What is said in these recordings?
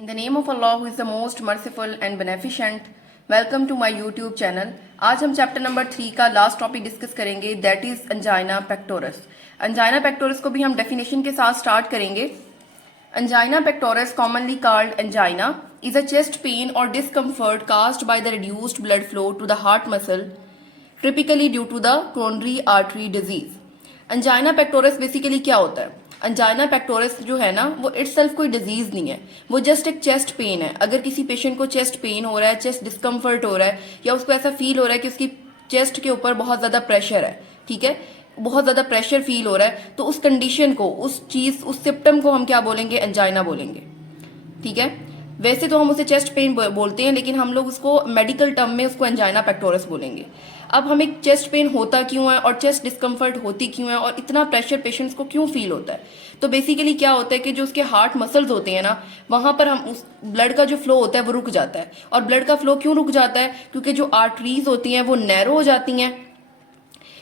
In the name of Allah who is the most merciful and beneficent, welcome to my YouTube channel. आज हम chapter number 3 का last topic discuss करेंगे, that is angina pectoralis. Angina pectoralis को भी हम definition के साथ start करेंगे. Angina pectoris, commonly called angina, is a chest pain or discomfort caused by the reduced blood flow to the heart muscle, typically due to the coronary artery disease. Angina pectoris basically क्या होता है? Angina pectoralis जो है ना, वो itself कोई disease नहीं है, वो जस्ट एक चेस्ट पेन है. अगर किसी पेशेंट को चेस्ट पेन हो रहा है, चेस्ट डिस्कम्फर्ट हो रहा है, या उसको ऐसा फील हो रहा है कि उसकी चेस्ट के ऊपर बहुत ज्यादा प्रेशर है, ठीक है, बहुत ज्यादा प्रेशर फील हो रहा है, तो उस कंडीशन को, उस सिम्टम को हम क्या बोलेंगे? अंजाइना बोलेंगे. ठीक है, वैसे तो हम उसे चेस्ट पेन बोलते हैं, लेकिन हम लोग उसको मेडिकल टर्म में उसको अंजाइना पेक्टोरस बोलेंगे. अब हमें चेस्ट पेन होता क्यों है और चेस्ट डिस्कम्फर्ट होती क्यों है और इतना प्रेशर पेशेंट्स को क्यों फील होता है? तो बेसिकली क्या होता है कि जो उसके हार्ट मसल्स होते हैं ना, वहां पर हम उस ब्लड का जो फ्लो होता है वो रुक जाता है. और ब्लड का फ्लो क्यों रुक जाता है? क्योंकि जो आर्टरीज होती हैं वो नैरो हो जाती हैं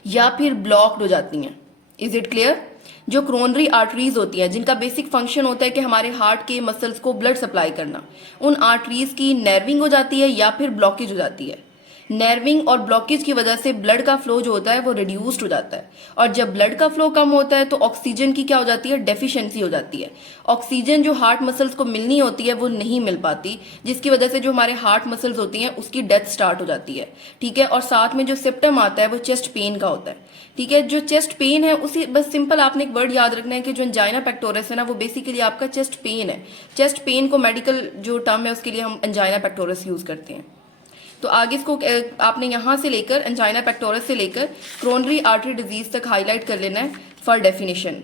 या फिर ब्लॉक्ड हो जाती हैं. Is it clear? जो क्रोनरी आर्टरीज होती हैं, जिनका बेसिक फंक्शन होता है कि हमारे हार्ट के मसल्स को ब्लड सप्लाई करना, उन आर्टरीज की नर्विंग हो जाती है या फिर ब्लॉकेज हो जाती है. नर्विंग और ब्लॉकेज की वजह से ब्लड का फ्लो जो होता है वो रिड्यूस्ड हो जाता है. और जब ब्लड का फ्लो कम होता है तो ऑक्सीजन की क्या हो जाती है? डेफिशिएंसी हो जाती है. ऑक्सीजन जो हार्ट मसल्स को मिलनी होती है वो नहीं मिल पाती, जिसकी वजह से जो हमारे हार्ट मसल्स होती हैं उसकी डेथ स्टार्ट हो जाती है. ठीक है, और साथ में जो सिम्टम आता है वो चेस्ट पेन का होता है. ठीक है, जो चेस्ट पेन है उसी बस सिंपल आपने एक वर्ड याद रखना है कि जो अंजाइना पेक्टोरस है ना, वो बेसिकली आपका चेस्ट पेन है. चेस्ट पेन को मेडिकल जो टर्म है उसके लिए हम अंजाइना पेक्टोरस यूज करते हैं. तो आगे इसको आपने यहां से लेकर अंजाइना पेक्टोरस से लेकर क्रोनरी आर्टरी डिजीज तक हाईलाइट कर लेना है फॉर डेफिनेशन.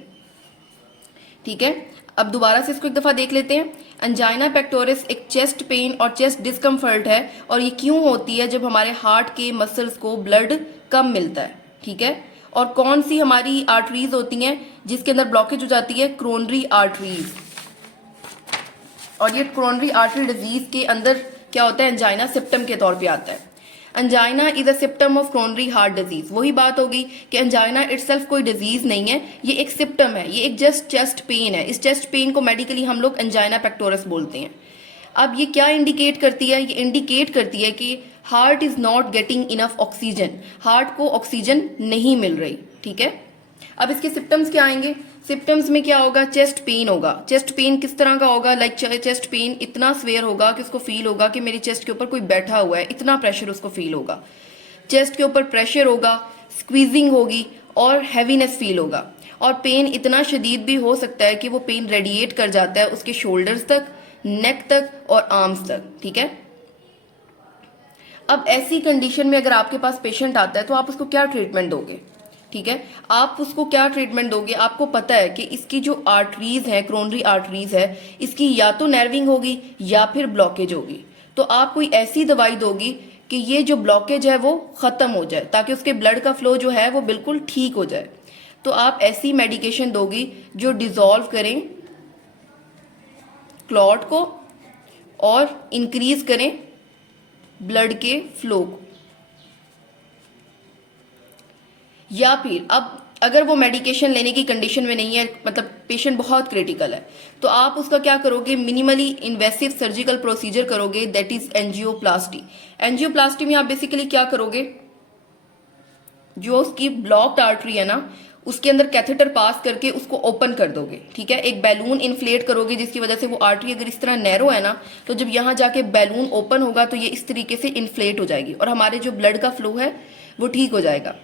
ठीक है, अब दोबारा से इसको एक दफा देख लेते हैं. अंजाइना पेक्टोरस एक चेस्ट पेन और चेस्ट डिस्कम्फर्ट है, और ये क्यों होती है? जब हमारे हार्ट के मसल्स को ब्लड कम मिलता है. ठीक है, और कौन सी हमारी आर्टरीज होती हैं जिसके अंदर ब्लॉकेज हो जाती है? Coronary arteries. और ये क्रोनरी आर्टरी डिजीज के अंदर क्या होता है? अंजाइना सिम्टम के तौर पे आता है. Angina is a symptom of coronary heart disease. वही बात होगी कि अंजाइना इटसेल्फ कोई डिजीज नहीं है, ये एक सिम्टम है, ये एक जस्ट चेस्ट पेन है. इस चेस्ट पेन को मेडिकली हम लोग अंजाइना पेक्टोरस बोलते हैं. अब ये क्या इंडिकेट करती है? ये इंडिकेट करती है कि heart is not getting enough oxygen, heart को ऑक्सीजन नहीं मिल रही. ठीक है, अब इसके सिम्टम्स क्या आएंगे? सिम्टम्स में क्या होगा? चेस्ट पेन होगा. चेस्ट पेन किस तरह का होगा? लाइक चेस्ट पेन इतना स्वेयर होगा कि उसको फील होगा कि मेरी चेस्ट के ऊपर कोई बैठा हुआ है, इतना प्रेशर उसको फील होगा. चेस्ट के ऊपर प्रेशर होगा, स्क्वीजिंग होगी और हैवीनेस फील होगा. और पेन इतना शदीद भी हो सकता है कि वो पेन रेडिएट कर जाता है उसके शोल्डर्स तक, नेक तक और आर्म्स तक. ठीक है, अब ऐसी कंडीशन में अगर आपके पास पेशेंट आता है तो आप उसको क्या ट्रीटमेंट दोगे? ठीक है, आप उसको क्या ट्रीटमेंट दोगे? आपको पता है कि इसकी जो आर्टरीज है, क्रोनरी आर्टरीज है, इसकी या तो नर्विंग होगी या फिर ब्लॉकेज होगी. तो आप कोई ऐसी दवाई दोगी कि ये जो ब्लॉकेज है वो खत्म हो जाए, ताकि उसके ब्लड का फ्लो जो है वो बिल्कुल ठीक हो जाए. तो आप ऐसी मेडिकेशन दोगी जो डिसॉल्व करें क्लॉट को और इंक्रीज करें ब्लड के फ्लो को. या फिर अब अगर वो मेडिकेशन लेने की कंडीशन में नहीं है, मतलब पेशेंट बहुत क्रिटिकल है, तो आप उसका क्या करोगे? मिनिमली इन्वेसिव सर्जिकल प्रोसीजर करोगे, दैट इज एंजियोप्लास्टी. एंजियोप्लास्टी में आप बेसिकली क्या करोगे? जो उसकी ब्लॉक्ड आर्टरी है ना, उसके अंदर कैथेटर पास करके उसको ओपन कर दोगे. ठीक है, एक बैलून इन्फ्लेट करोगे जिसकी वजह से वो आर्टरी अगर इस तरह नैरो है ना, तो जब यहां जाके बैलून ओपन होगा तो ये इस तरीके से इन्फ्लेट हो जाएगी और हमारे जो ब्लड का फ्लो है वो ठीक हो जाएगा.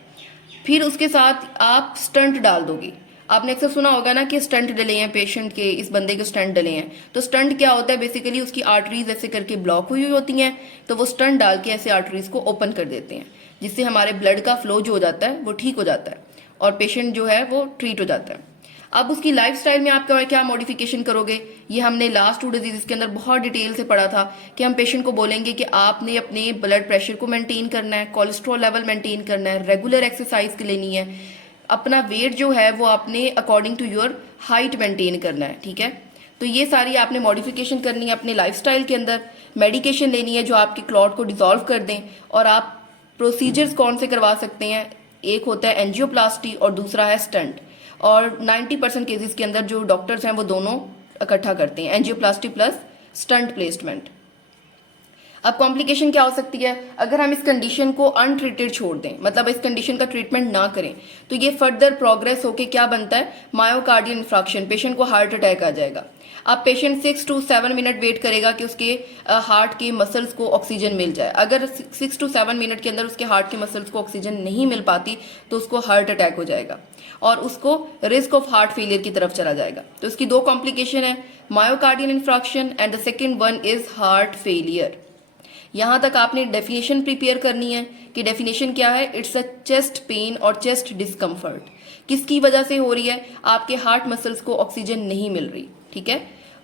फिर उसके साथ आप स्टंट डाल दोगे. आपने अक्सर सुना होगा ना कि स्टंट डले हैं पेशेंट के, इस बंदे के स्टंट डले हैं. तो स्टंट क्या होता है? बेसिकली उसकी आर्टरीज ऐसे करके ब्लॉक हुई होती हैं, तो वो स्टंट डाल के ऐसे आर्टरीज को ओपन कर देते हैं, जिससे हमारे ब्लड का फ्लो जो हो जाता है वो ठीक हो जाता है और पेशेंट जो है वो ट्रीट हो जाता है. अब उसकी लाइफस्टाइल में आप क्या मॉडिफिकेशन करोगे? ये हमने लास्ट 2 डिजीज के अंदर बहुत डिटेल से पढ़ा था कि हम पेशेंट को बोलेंगे कि आपने अपने ब्लड प्रेशर को मेंटेन करना है, कोलेस्ट्रॉल लेवल मेंटेन करना है, रेगुलर एक्सरसाइज लेनी है, अपना वेट जो है वो आपने according to your height maintain करना है. ठीक है, तो ये सारी आपने मॉडिफिकेशन करनी है अपने लाइफस्टाइल के अंदर. मेडिकेशन लेनी है जो आपके क्लॉट को डिसॉल्व कर दें. और आप प्रोसीजर्स कौन से करवा सकते हैं? एक होता है एंजियोप्लास्टी और दूसरा है स्टंट. और 90% केसेस के अंदर जो डॉक्टर्स हैं वो दोनों इकट्ठा करते हैं, एंजियोप्लास्टी प्लस स्टंट प्लेसमेंट। अब कॉम्प्लिकेशन क्या हो सकती है, अगर हम इस कंडीशन को अनट्रीटेड छोड़ दें, मतलब इस कंडीशन का ट्रीटमेंट ना करें, तो ये फर्दर प्रोग्रेस होके क्या बनता है, मायोकार्डियल इंफ्राक्शन, पेशेंट को हार्ट अटैक आ जाएगा। अब पेशेंट 6 to 7 मिनट वेट करेगा कि उसके हार्ट के मसल्स को ऑक्सीजन मिल जाए। अगर 6 to 7 मिनट के अंदर उसके हार्ट के मसल्स को ऑक्सीजन नहीं मिल पाती तो उसको हार्ट अटैक हो जाएगा और उसको रिस्क ऑफ हार्ट फेलियर की तरफ चला जाएगा। तो इसकी दो कॉम्प्लिकेशन है, myocardial infarction and the second one is heart failure. यहां तक आपने डेफिनेशन प्रिपेयर करनी है कि डेफिनेशन क्या है, इट्स अ चेस्ट पेन और चेस्ट डिस्कम्फर्ट। किसकी वजह से हो रही है, आपके हार्ट मसल्स को ऑक्सीजन नहीं मिल रही, ठीक है।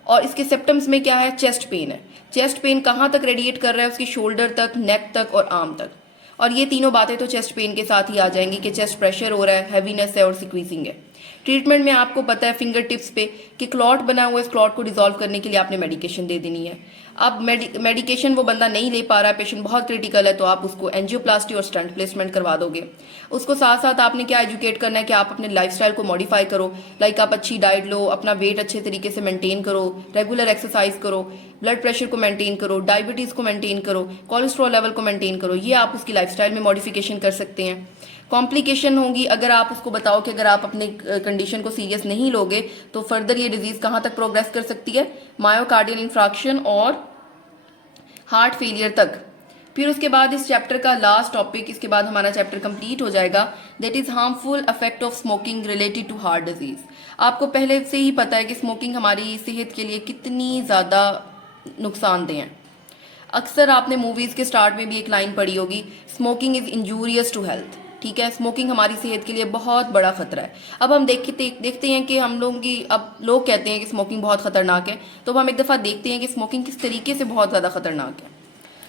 और इसके सिम्टम्स में क्या है, चेस्ट पेन है। चेस्ट पेन कहां तक रेडिएट कर रहा है, उसकी शोल्डर तक, नेक तक और आर्म तक। और ये तीनों बातें तो चेस्ट पेन के साथ ही आ जाएंगी कि चेस्ट प्रेशर हो रहा है, हैवीनेस है और सिक्वीजिंग है। ट्रीटमेंट में आपको पता है फिंगर टिप्स पे कि क्लॉट बना हुआ है, इस क्लॉट को डिसॉल्व करने के लिए आपने मेडिकेशन दे देनी है। अब मेडिकेशन वो बंदा नहीं ले पा रहा है, पेशेंट बहुत क्रिटिकल है, तो आप उसको एंजियोप्लास्टी और स्टंट प्लेसमेंट करवा दोगे। उसको साथ साथ आपने क्या एजुकेट करना है कि आप अपने लाइफस्टाइल को मॉडिफाई करो, लाइक आप अच्छी डाइट लो, अपना वेट अच्छे तरीके से मेंटेन करो, रेगुलर एक्सरसाइज करो, ब्लड प्रेशर को मेंटेन करो, डायबिटीज को मेंटेन करो, कोलेस्ट्रॉल लेवल को मेंटेन करो। ये आप उसकी लाइफस्टाइल में मॉडिफिकेशन कर सकते हैं। कॉम्प्लिकेशन होंगी अगर आप उसको बताओ कि अगर आप अपने कंडीशन को सीरियस नहीं लोगे तो फर्दर ये डिजीज कहाँ तक प्रोग्रेस कर सकती है, मायोकार्डियल इंफ्राक्शन और हार्ट फेलियर तक। फिर उसके बाद इस चैप्टर का लास्ट टॉपिक, इसके बाद हमारा चैप्टर कंप्लीट हो जाएगा, that is harmful effect of smoking related to heart disease. आपको पहले से ही पता है कि स्मोकिंग हमारी सेहत के लिए कितनी ज़्यादा नुकसानदेह है। अक्सर आपने मूवीज़ के स्टार्ट में भी एक लाइन पढ़ी होगी, smoking is injurious to health, ठीक है। स्मोकिंग हमारी सेहत के लिए बहुत बड़ा खतरा है। अब हम देखते हैं कि हम लोगों की, अब लोग कहते हैं कि स्मोकिंग बहुत खतरनाक है, तो अब हम एक दफ़ा देखते हैं कि स्मोकिंग किस तरीके से बहुत ज़्यादा खतरनाक है।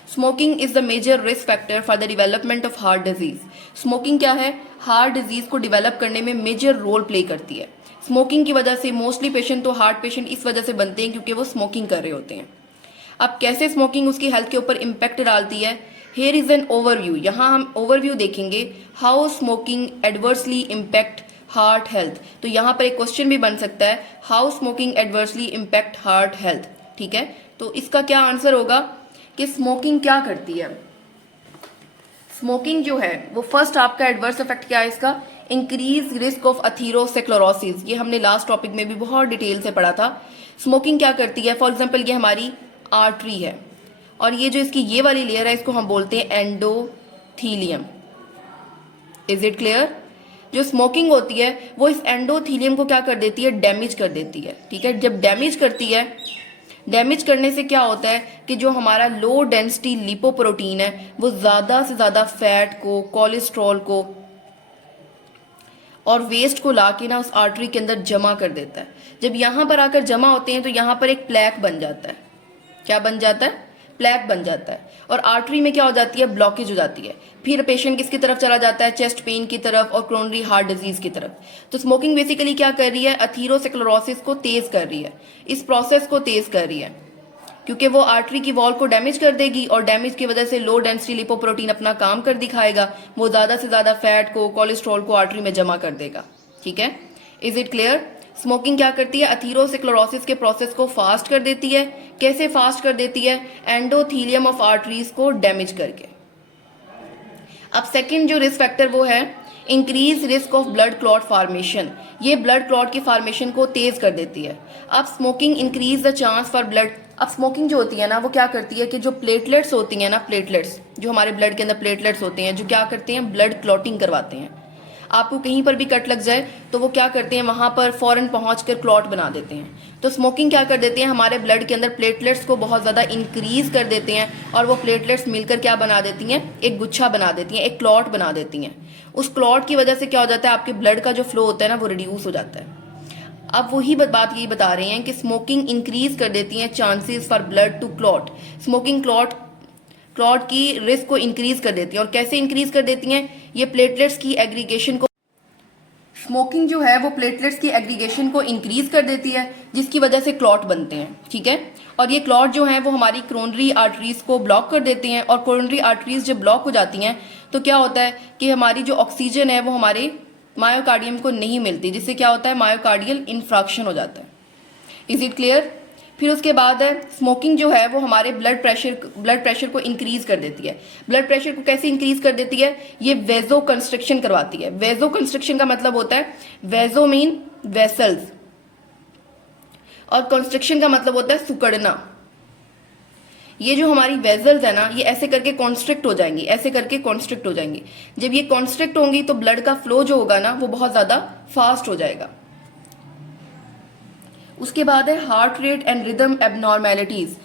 Smoking is the major risk factor for the development of heart disease. Smoking क्या है, हार्ट डिजीज को डेवलप करने में मेजर रोल प्ले करती है। स्मोकिंग की वजह से मोस्टली पेशेंट तो हार्ट पेशेंट इस वजह से बनते हैं क्योंकि वो स्मोकिंग कर रहे होते हैं। अब कैसे स्मोकिंग उसकी हेल्थ के ऊपर इम्पैक्ट डालती है, हेयर इज एन ओवरव्यू। यहाँ हम ओवरव्यू देखेंगे, how smoking adversely impact heart health. तो यहाँ पर एक क्वेश्चन भी बन सकता है, how smoking adversely impact heart health, ठीक है। तो इसका क्या आंसर होगा कि स्मोकिंग क्या करती है। स्मोकिंग जो है वो फर्स्ट आपका एडवर्स इफेक्ट क्या है इसका, इंक्रीज रिस्क ऑफ अथीरोस्क्लेरोसिस। ये हमने लास्ट टॉपिक में भी बहुत डिटेल से पढ़ा था। स्मोकिंग क्या करती है, फॉर एग्जांपल ये हमारी आर्टरी है और ये जो इसकी ये वाली लेयर है इसको हम बोलते हैं एंडोथीलियम। Is it clear. जो स्मोकिंग होती है वो इस एंडोथीलियम को क्या कर देती है, डैमेज कर देती है, ठीक है। जब डैमेज करती है, डैमेज करने से क्या होता है कि जो हमारा लो डेंसिटी लिपोप्रोटीन है वो ज्यादा से ज्यादा फैट को, कोलेस्ट्रॉल को और वेस्ट को लाके ना उस आर्टरी के अंदर जमा कर देता है। जब यहाँ पर आकर जमा होते हैं तो यहाँ पर एक प्लैक बन जाता है। क्या बन जाता है, प्लैक बन जाता है और आर्टरी में क्या हो जाती है, ब्लॉकेज हो जाती है। फिर पेशेंट किसकी तरफ चला जाता है, चेस्ट पेन की तरफ और क्रोनरी हार्ट डिजीज की तरफ। तो स्मोकिंग बेसिकली क्या कर रही है, अथीरोस्क्लेरोसिस को तेज कर रही है, इस प्रोसेस को तेज कर रही है, क्योंकि वो आर्टरी की वॉल को डैमेज कर देगी और डैमेज की वजह से लो डेंसिटी लिपोप्रोटीन अपना काम कर दिखाएगा, वो ज्यादा से ज्यादा फैट को, कोलेस्ट्रॉल को आर्टरी में जमा कर देगा, ठीक है। Is it clear. स्मोकिंग क्या करती है, अथीरोस्क्लेरोसिस के प्रोसेस को फास्ट कर देती है। कैसे फास्ट कर देती है, एंडोथीलियम ऑफ आर्टरीज को डैमेज करके। अब सेकंड जो रिस्क फैक्टर वो है increase risk of blood clot formation. ये ब्लड क्लॉट की फॉर्मेशन को तेज कर देती है। अब smoking increase the chance for blood. अब स्मोकिंग जो होती है ना वो क्या करती है कि जो प्लेटलेट्स होती हैं ना, प्लेटलेट्स जो हमारे ब्लड के अंदर प्लेटलेट्स होते हैं, जो क्या करते हैं, ब्लड क्लॉटिंग करवाते हैं। आपको कहीं पर भी कट लग जाए तो वो क्या करते हैं, वहां पर फौरन पहुंचकर क्लॉट बना देते हैं। तो स्मोकिंग क्या कर देते हैं, हमारे ब्लड के अंदर प्लेटलेट्स को बहुत ज़्यादा इंक्रीज कर देते हैं और वो प्लेटलेट्स मिलकर क्या बना देती हैं, एक गुच्छा बना देती हैं, एक क्लॉट बना देती हैं। उस क्लॉट की वजह से क्या हो जाता है, आपके ब्लड का जो फ्लो होता है ना वो रिड्यूस हो जाता है। अब वही बात यही बता रहे हैं कि स्मोकिंग इंक्रीज कर देती है chances for blood to clot. Smoking clot की रिस्क को इंक्रीज कर देती है। और कैसे इंक्रीज कर देती हैं, ये प्लेटलेट्स की एग्रीगेशन को, स्मोकिंग जो है वो प्लेटलेट्स की एग्रीगेशन को इंक्रीज कर देती है जिसकी वजह से क्लॉट बनते हैं, ठीक है। और ये क्लॉट जो है वो हमारी क्रोनरी आर्टरीज को ब्लॉक कर देते हैं और क्रोनरी आर्टरीज जब ब्लॉक हो जाती हैं तो क्या होता है कि हमारी जो ऑक्सीजन है वो हमारे मायोकार्डियम को नहीं मिलती, जिससे क्या होता है, मायोकार्डियल इंफ्राक्शन हो जाता है। Is it clear. फिर उसके बाद है स्मोकिंग जो है वो हमारे ब्लड प्रेशर को इंक्रीज कर देती है। ब्लड प्रेशर को कैसे इंक्रीज कर देती है? ये वेजो कंस्ट्रिक्शन करवाती है। वेजो कंस्ट्रिक्शन का मतलब होता है, वेजो मीन वेसल्स और कंस्ट्रिक्शन का मतलब होता है सुकड़ना। ये जो हमारी वेजल्स है ना, ये ऐसे करके कॉन्स्ट्रिक्ट हो जाएंगी, ऐसे करके कॉन्स्ट्रिक्ट हो जाएंगी। जब ये कॉन्स्ट्रिक्ट होंगी तो ब्लड का फ्लो जो होगा ना वो बहुत ज्यादा फास्ट हो जाएगा। उसके बाद है heart rate and rhythm abnormalities.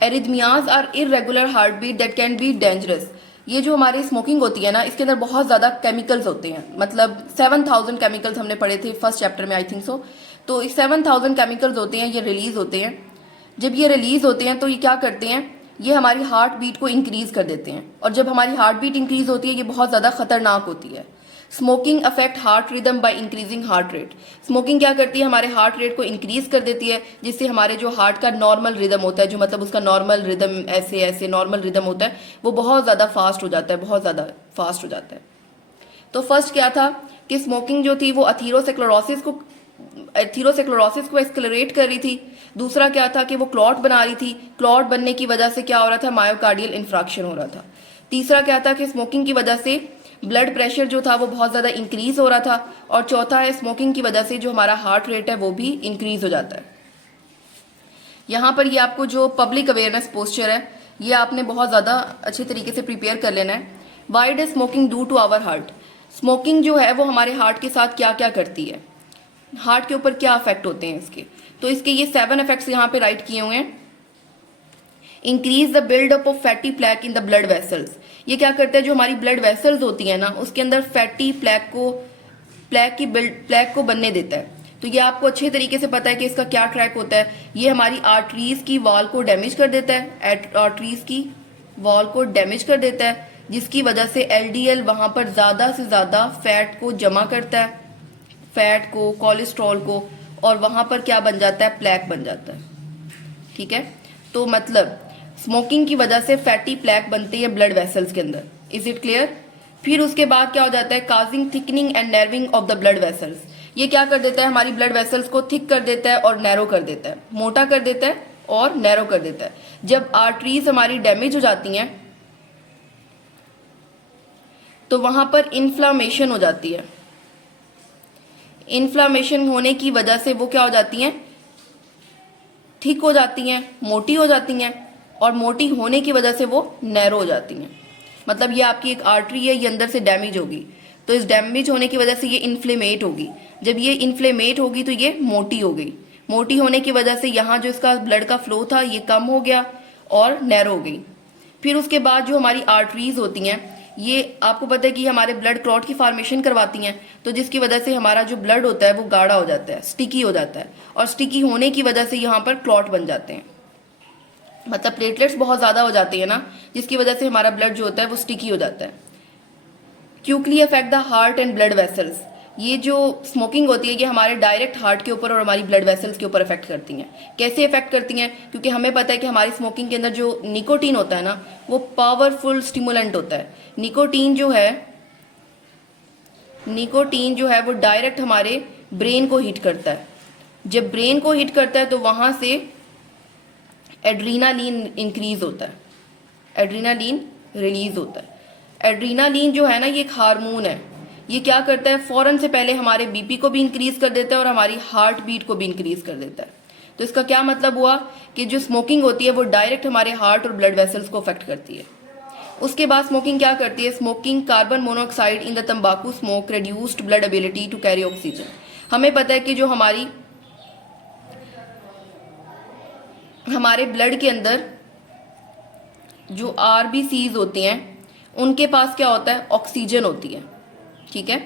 Arrhythmias are irregular heart beat that can be dangerous. ये जो हमारी स्मोकिंग होती है ना, इसके अंदर बहुत ज्यादा केमिकल्स होते हैं, मतलब 7000 केमिकल्स हमने पढ़े थे फर्स्ट चैप्टर में, आई थिंक सो। तो 7000 केमिकल्स होते हैं, ये रिलीज होते हैं। जब ये रिलीज होते हैं तो ये क्या करते हैं, ये हमारी हार्ट बीट को इंक्रीज कर देते हैं। और जब हमारी हार्ट बीट इंक्रीज होती है ये बहुत ज्यादा खतरनाक होती है। Smoking affect heart rhythm by increasing heart rate. Smoking क्या करती है, हमारे हार्ट रेट को इंक्रीज कर देती है, जिससे हमारे जो हार्ट का नॉर्मल रिदम होता है, जो मतलब उसका नॉर्मल रिदम ऐसे ऐसे नॉर्मल रिदम होता है, वो बहुत ज्यादा फास्ट हो जाता है, बहुत ज्यादा फास्ट हो जाता है। तो फर्स्ट क्या था कि स्मोकिंग जो थी वो एथीरोस्क्लेरोसिस को एक्सेलरेट कर रही थी। दूसरा क्या था कि वो क्लॉट बना रही थी। क्लॉट बनने की वजह से क्या हो रहा था, मायोकार्डियल इंफ्रैक्शन हो रहा था। तीसरा क्या था कि स्मोकिंग की वजह से ब्लड प्रेशर जो था वो बहुत ज्यादा इंक्रीज हो रहा था। और चौथा है स्मोकिंग की वजह से जो हमारा हार्ट रेट है वो भी इंक्रीज हो जाता है। यहाँ पर ये आपको जो पब्लिक अवेयरनेस पोस्चर है ये आपने बहुत ज्यादा अच्छे तरीके से प्रिपेयर कर लेना है। Why does smoking do to our heart. Smoking जो है वो हमारे हार्ट के साथ क्या क्या करती है, हार्ट के ऊपर क्या इफेक्ट होते हैं इसके। तो इसके ये 7 इफेक्ट्स यहाँ पे राइट किए हुए हैं। Increase the buildup of fatty plaque in the blood vessels. ये क्या करता है, जो हमारी ब्लड वेसल्स होती है ना उसके अंदर फैटी प्लैक को बनने देता है। तो ये आपको अच्छे तरीके से पता है कि इसका क्या ट्रैक होता है। ये हमारी आर्टरीज की वॉल को डैमेज कर देता है, आर्टरीज की वॉल को डैमेज कर देता है, जिसकी वजह से एलडीएल वहां पर ज्यादा से ज्यादा फैट को जमा करता है, फैट को, कोलेस्ट्रॉल को, और वहां पर क्या बन जाता है, प्लैक बन जाता है। ठीक है, तो मतलब स्मोकिंग की वजह से फैटी प्लैक बनती है ब्लड वेसल्स के अंदर। Is it clear? फिर उसके बाद क्या हो जाता है, causing thickening and नर्विंग of the blood vessels. ये क्या कर देता है, हमारी ब्लड वेसल्स को थिक कर देता है और नैरो कर देता है, मोटा कर देता है और नैरो कर देता है। जब आर्टरीज हमारी डैमेज हो जाती हैं तो वहां पर इन्फ्लामेशन हो जाती है। इन्फ्लामेशन होने की वजह से वो क्या हो जाती हैं, ठीक हो जाती हैं, मोटी हो जाती हैं, और मोटी होने की वजह से वो नैरो हो जाती हैं। मतलब ये आपकी एक आर्टरी है, ये अंदर से डैमेज होगी, तो इस डैमेज होने की वजह से ये इन्फ्लेमेट होगी। जब ये इन्फ्लेमेट होगी तो ये मोटी हो गई। मोटी होने की वजह से यहाँ जो इसका ब्लड का फ्लो था ये कम हो गया और नैरो हो गई। फिर उसके बाद जो हमारी आर्टरीज होती हैं, ये आपको पता है कि हमारे ब्लड क्लॉट की फॉर्मेशन करवाती हैं, तो जिसकी वजह से हमारा जो ब्लड होता है वो गाढ़ा हो जाता है, स्टिकी हो जाता है, और स्टिकी होने की वजह से यहाँ पर क्लॉट बन जाते हैं। मतलब प्लेटलेट्स बहुत ज्यादा हो जाती है ना, जिसकी वजह से हमारा ब्लड जो होता है वो स्टिकी हो जाता है। Quickly affect the heart and blood vessels. ये जो स्मोकिंग होती है ये हमारे डायरेक्ट हार्ट के ऊपर और हमारी ब्लड वेसल्स के ऊपर इफेक्ट करती हैं। कैसे इफेक्ट करती हैं? क्योंकि हमें पता है कि हमारी स्मोकिंग के अंदर जो निकोटीन होता है ना वो पावरफुल स्टिमुलेंट होता है। निकोटीन जो है वो डायरेक्ट हमारे ब्रेन को हिट करता है। जब ब्रेन को हिट करता है तो वहां से एड्रीनालीन इंक्रीज होता है, एड्रीनालीन रिलीज होता है। एड्रीनालीन जो है ना ये एक हार्मोन है, ये क्या करता है, फौरन से पहले हमारे बीपी को भी इंक्रीज कर देता है और हमारी हार्ट बीट को भी इंक्रीज कर देता है। तो इसका क्या मतलब हुआ कि जो स्मोकिंग होती है वो डायरेक्ट हमारे हार्ट और ब्लड वेसल्स को अफेक्ट करती है। उसके बाद स्मोकिंग क्या करती है, smoking carbon monoxide in the तंबाकू smoke reduced blood ability to carry oxygen. हमें पता है कि जो हमारे ब्लड के अंदर जो आरबीसीज होते हैं उनके पास क्या होता है, ऑक्सीजन होती है। ठीक है,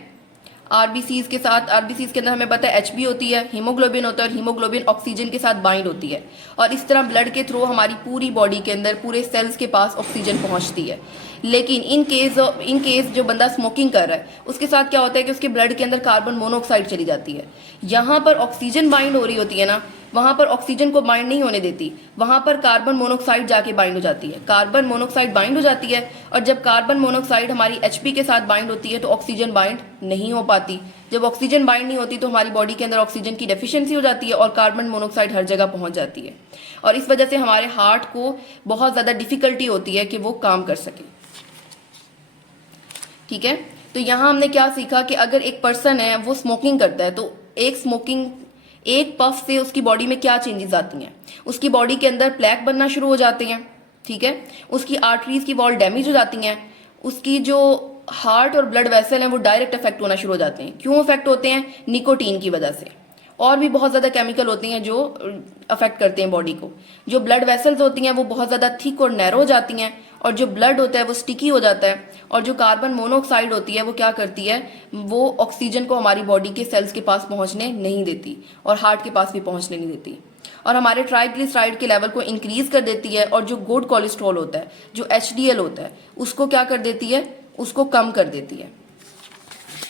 आरबीसीज के अंदर हमें पता है एचबी होती है, हीमोग्लोबिन होता है, और हीमोग्लोबिन ऑक्सीजन के साथ बाइंड होती है, और इस तरह ब्लड के थ्रू हमारी पूरी बॉडी के अंदर पूरे सेल्स के पास ऑक्सीजन पहुंचती है। लेकिन इन केस जो बंदा स्मोकिंग कर रहा है उसके साथ क्या होता है कि उसके ब्लड के अंदर कार्बन मोनोऑक्साइड चली जाती है। यहाँ पर ऑक्सीजन बाइंड हो रही होती है ना, वहां पर ऑक्सीजन को बाइंड नहीं होने देती, वहां पर कार्बन मोनोऑक्साइड जाके बाइंड हो जाती है। कार्बन मोनोऑक्साइड बाइंड हो जाती है, और जब कार्बन मोनोऑक्साइड हमारी एचपी के साथ बाइंड होती है तो ऑक्सीजन बाइंड नहीं हो पाती, जब ऑक्सीजन बाइंड नहीं होती तो हमारी बॉडी के अंदर ऑक्सीजन की डेफिशिएंसी हो जाती है और कार्बन मोनोऑक्साइड हर जगह पहुंच जाती है, और इस वजह से हमारे हार्ट को बहुत ज़्यादा डिफिकल्टी होती है कि वो काम कर सके। ठीक है, तो यहाँ हमने क्या सीखा कि अगर एक पर्सन है वो स्मोकिंग करता है तो एक पफ से उसकी बॉडी में क्या चेंजेस आती हैं। उसकी बॉडी के अंदर प्लैक बनना शुरू हो जाते हैं। ठीक है, उसकी आर्टरीज की वॉल डैमेज हो जाती हैं, उसकी जो हार्ट और ब्लड वेसल हैं वो डायरेक्ट अफेक्ट होना शुरू हो जाते हैं। क्यों अफेक्ट होते हैं? निकोटीन की वजह से। और भी बहुत ज़्यादा केमिकल होते हैं जो अफेक्ट करते हैं बॉडी को। जो ब्लड वेसल्स होती हैं वो बहुत ज़्यादा थिक और नैरो हो जाती हैं, और जो ब्लड होता है वो स्टिकी हो जाता है, और जो कार्बन मोनोऑक्साइड होती है वो क्या करती है, वो ऑक्सीजन को हमारी बॉडी के सेल्स के पास पहुंचने नहीं देती और हार्ट के पास भी पहुंचने नहीं देती, और हमारे ट्राइग्लिसराइड के लेवल को इंक्रीज कर देती है, और जो गुड कोलेस्ट्रॉल होता है, जो HDL होता है, उसको क्या कर देती है, उसको कम कर देती है।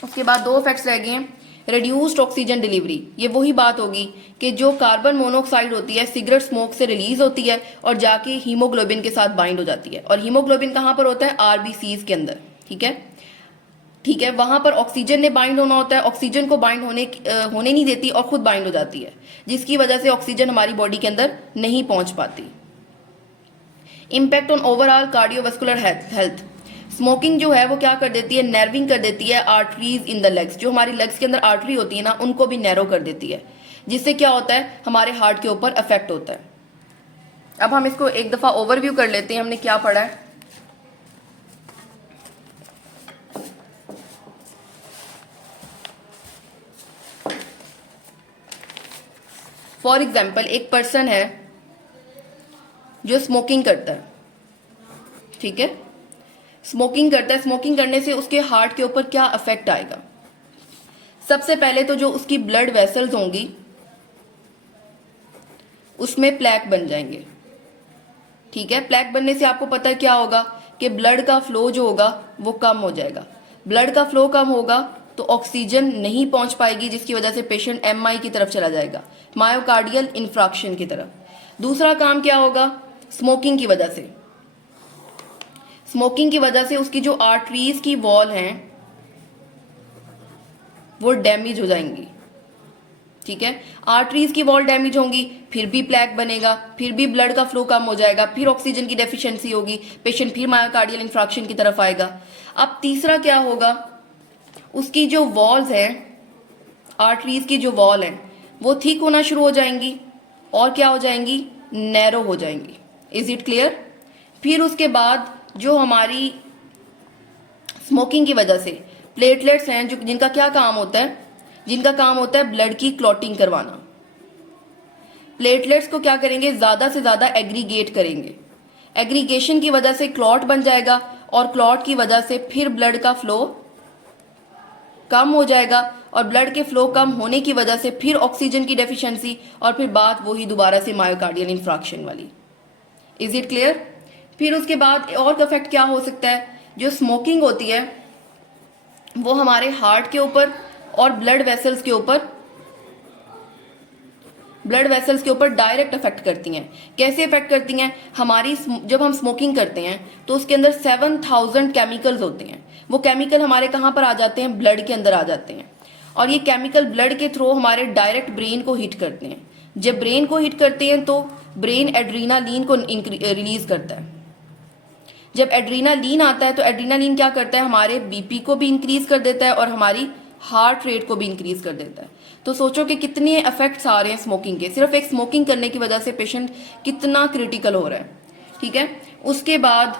उसके बाद 2 इफेक्ट्स रह गए हैं। रिड्यूस्ड ऑक्सीजन डिलीवरी, ये वही बात होगी कि जो कार्बन मोनोऑक्साइड होती है सिगरेट स्मोक से रिलीज होती है और जाके हीमोग्लोबिन के साथ बाइंड हो जाती है, और हीमोग्लोबिन कहाँ पर होता है? RBCs के अंदर। ठीक है, वहां पर ऑक्सीजन ने बाइंड होना होता है, ऑक्सीजन को बाइंड होने नहीं देती और खुद बाइंड हो जाती है, जिसकी वजह से ऑक्सीजन हमारी बॉडी के अंदर नहीं पहुंच पाती। Impact on overall cardiovascular health, smoking जो है वो क्या कर देती है, नर्विंग कर देती है आर्टरीज इन द लेग्स। जो हमारी लेग्स के अंदर आर्टरी होती है ना, उनको भी नैरो कर देती है, जिससे क्या होता है, हमारे हार्ट के ऊपर इफेक्ट होता है। अब हम इसको एक दफा ओवरव्यू कर लेते हैं, हमने क्या पढ़ा है। फॉर एग्जाम्पल, एक पर्सन है जो स्मोकिंग करता है। ठीक है, स्मोकिंग करता है, स्मोकिंग करने से उसके हार्ट के ऊपर क्या इफेक्ट आएगा? सबसे पहले तो जो उसकी ब्लड वेसल्स होंगी उसमें प्लैक बन जाएंगे। ठीक है, प्लैक बनने से आपको पता है क्या होगा कि ब्लड का फ्लो जो होगा वो कम हो जाएगा। ब्लड का फ्लो कम होगा तो ऑक्सीजन नहीं पहुंच पाएगी, जिसकी वजह से पेशेंट MI की तरफ चला जाएगा, मायोकार्डियल इंफ्राक्शन की तरफ। दूसरा काम क्या होगा, स्मोकिंग की वजह से, स्मोकिंग की वजह से उसकी जो आर्टरीज की वॉल हैं वो डैमेज हो जाएंगी। ठीक है, आर्टरीज की वॉल डैमेज होंगी, फिर भी प्लैक बनेगा, फिर भी ब्लड का फ्लो कम हो जाएगा, फिर ऑक्सीजन की डेफिशिएंसी होगी, पेशेंट फिर मायोकार्डियल इंफ्राक्शन की तरफ आएगा। अब तीसरा क्या होगा, उसकी जो वॉल्स हैं, आर्टरीज की जो वॉल है वो थिक होना शुरू हो जाएंगी, और क्या हो जाएंगी, नैरो हो जाएंगी। Is it clear? फिर उसके बाद जो हमारी स्मोकिंग की वजह से प्लेटलेट्स हैं, जो जिनका क्या काम होता है, जिनका काम होता है ब्लड की क्लॉटिंग करवाना। प्लेटलेट्स को क्या करेंगे, ज्यादा से ज्यादा एग्रीगेट करेंगे। एग्रीगेशन की वजह से क्लॉट बन जाएगा, और क्लॉट की वजह से फिर ब्लड का फ्लो कम हो जाएगा, और ब्लड के फ्लो कम होने की वजह से फिर ऑक्सीजन की डेफिशिएंसी, और फिर बात वही दोबारा से मायोकार्डियल इंफ्राक्शन वाली। Is it clear? फिर उसके बाद और का इफेक्ट क्या हो सकता है, जो स्मोकिंग होती है वो हमारे हार्ट के ऊपर और ब्लड वेसल्स के ऊपर डायरेक्ट इफेक्ट करती हैं। कैसे इफेक्ट करती हैं? हमारी जब हम स्मोकिंग करते हैं तो उसके अंदर 7000 केमिकल्स होते हैं। वो केमिकल हमारे कहाँ पर आ जाते हैं, ब्लड के अंदर आ जाते हैं, और ये केमिकल ब्लड के थ्रू हमारे डायरेक्ट ब्रेन को हिट करते हैं। जब ब्रेन को हिट करते हैं तो ब्रेन एड्रीनालीन को रिलीज करता है। जब एड्रीनालीन आता है तो एड्रीनालीन क्या करता है, हमारे BP को भी इंक्रीज कर देता है और हमारी हार्ट रेट को भी इंक्रीज कर देता है। तो सोचो कि कितने इफेक्ट्स आ रहे हैं स्मोकिंग के। सिर्फ एक स्मोकिंग करने की वजह से पेशेंट कितना क्रिटिकल हो रहा है। ठीक है, उसके बाद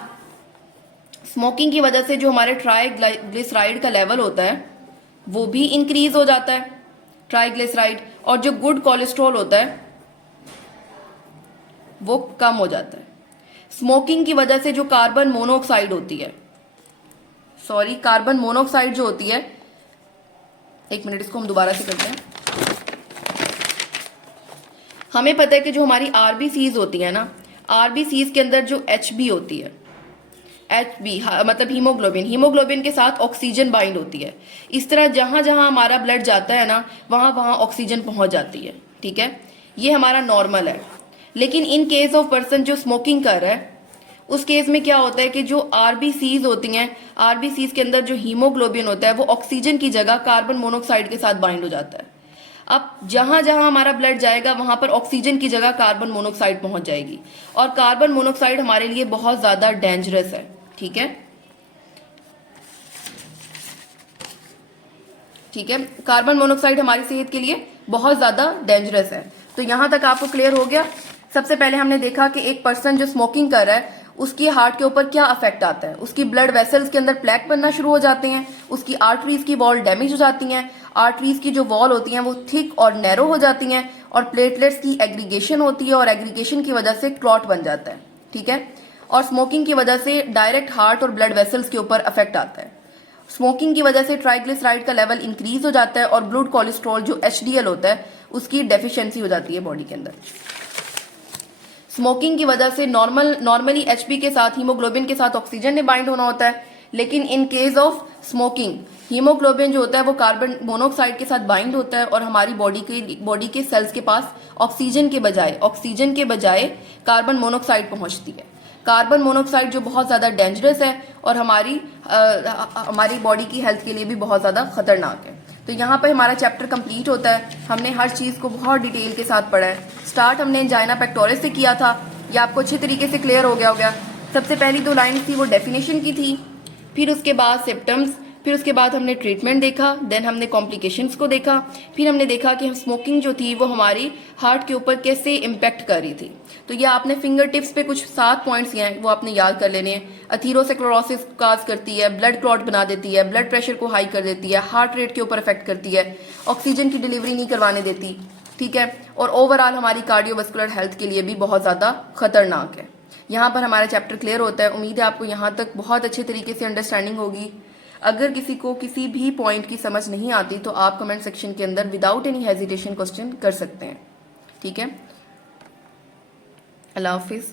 स्मोकिंग की वजह से जो हमारे ट्राइग्लिसराइड का लेवल होता है वो भी इंक्रीज हो जाता है, ट्राइग्लिसराइड, और जो गुड कोलेस्ट्रॉल होता है वो कम हो जाता है। स्मोकिंग की वजह से जो कार्बन मोनोऑक्साइड होती है, कार्बन मोनोऑक्साइड जो होती है, एक मिनट इसको हम दोबारा से करते हैं। हमें पता है कि जो हमारी RBCs होती है ना, RBCs के अंदर जो HB होती है, HB मतलब हीमोग्लोबिन के साथ ऑक्सीजन बाइंड होती है। इस तरह जहां जहां हमारा ब्लड जाता है ना, वहां वहां ऑक्सीजन पहुंच जाती है। ठीक है, ये हमारा नॉर्मल है। लेकिन इन केस ऑफ पर्सन जो स्मोकिंग कर रहा है उस केस में क्या होता है कि जो आरबीसीज होती हैं, आरबीसीज के अंदर जो हीमोग्लोबिन होता है वो ऑक्सीजन की जगह कार्बन मोनोऑक्साइड के साथ बाइंड हो जाता है। अब जहां जहां हमारा ब्लड जाएगा वहां पर ऑक्सीजन की जगह कार्बन मोनोऑक्साइड पहुंच जाएगी, और कार्बन मोनोऑक्साइड हमारे लिए बहुत ज्यादा डेंजरस है। ठीक है, ठीक है, कार्बन मोनोऑक्साइड हमारी सेहत के लिए बहुत ज्यादा डेंजरस है। तो यहां तक आपको क्लियर हो गया। सबसे पहले हमने देखा कि एक पर्सन जो स्मोकिंग कर रहा है उसकी हार्ट के ऊपर क्या अफेक्ट आता है। उसकी ब्लड वेसल्स के अंदर प्लेक बनना शुरू हो जाते हैं, उसकी आर्टरीज की वॉल डैमेज हो जाती हैं, आर्टरीज की जो वॉल होती हैं वो थिक और नैरो हो जाती हैं, और प्लेटलेट्स की एग्रीगेशन होती है, और एग्रीगेशन की वजह से क्लॉट बन जाता है। ठीक है, और स्मोकिंग की वजह से डायरेक्ट हार्ट और ब्लड वेसल्स के ऊपर अफेक्ट आता है। स्मोकिंग की वजह से ट्राइग्लिसराइड का लेवल इंक्रीज हो जाता है, और ब्लड कोलेस्ट्रॉल जो HDL होता है उसकी डेफिशिएंसी हो जाती है बॉडी के अंदर। स्मोकिंग की वजह से नॉर्मली HP के साथ, हीमोग्लोबिन के साथ ऑक्सीजन ने बाइंड होना होता है, लेकिन in case of smoking haemoglobin जो होता है वो कार्बन मोनोऑक्साइड के साथ बाइंड होता है, और हमारी बॉडी के सेल्स के पास ऑक्सीजन के बजाय कार्बन मोनोऑक्साइड पहुंचती है। कार्बन मोनोऑक्साइड जो बहुत ज्यादा डेंजरस है और हमारी बॉडी की हेल्थ के लिए भी बहुत ज्यादा खतरनाक है। तो यहाँ पर हमारा चैप्टर कंप्लीट होता है। हमने हर चीज को बहुत डिटेल के साथ पढ़ा है। स्टार्ट हमने एंजाइना पेक्टोरिस से किया था, ये आपको अच्छे तरीके से क्लियर हो गया होगा। सबसे पहली 2 लाइन थी वो डेफिनेशन की थी, फिर उसके बाद सिम्टम्स, फिर उसके बाद हमने ट्रीटमेंट देखा, देन हमने कॉम्प्लिकेशंस को देखा, फिर हमने देखा कि स्मोकिंग जो थी वो हमारी हार्ट के ऊपर कैसे इम्पैक्ट कर रही थी। तो ये आपने फिंगर टिप्स पे कुछ 7 पॉइंट्स हैं वो आपने याद कर लेने हैं। अथीरोस्क्लेरोसिस काज करती है, ब्लड क्लॉट बना देती है, ब्लड प्रेशर को हाई कर देती है, हार्ट रेट के ऊपर इफेक्ट करती है, ऑक्सीजन की डिलीवरी नहीं करवाने देती। ठीक है, और ओवरऑल हमारी कार्डियोवास्कुलर हेल्थ के लिए भी बहुत ज्यादा खतरनाक है। यहाँ पर हमारा चैप्टर क्लियर होता है। उम्मीद है आपको यहाँ तक बहुत अच्छे तरीके से अंडरस्टैंडिंग होगी। अगर किसी को किसी भी पॉइंट की समझ नहीं आती तो आप कमेंट सेक्शन के अंदर विदाउट एनी हेजिटेशन क्वेश्चन कर सकते हैं। ठीक है, अल्लाह हाफिज।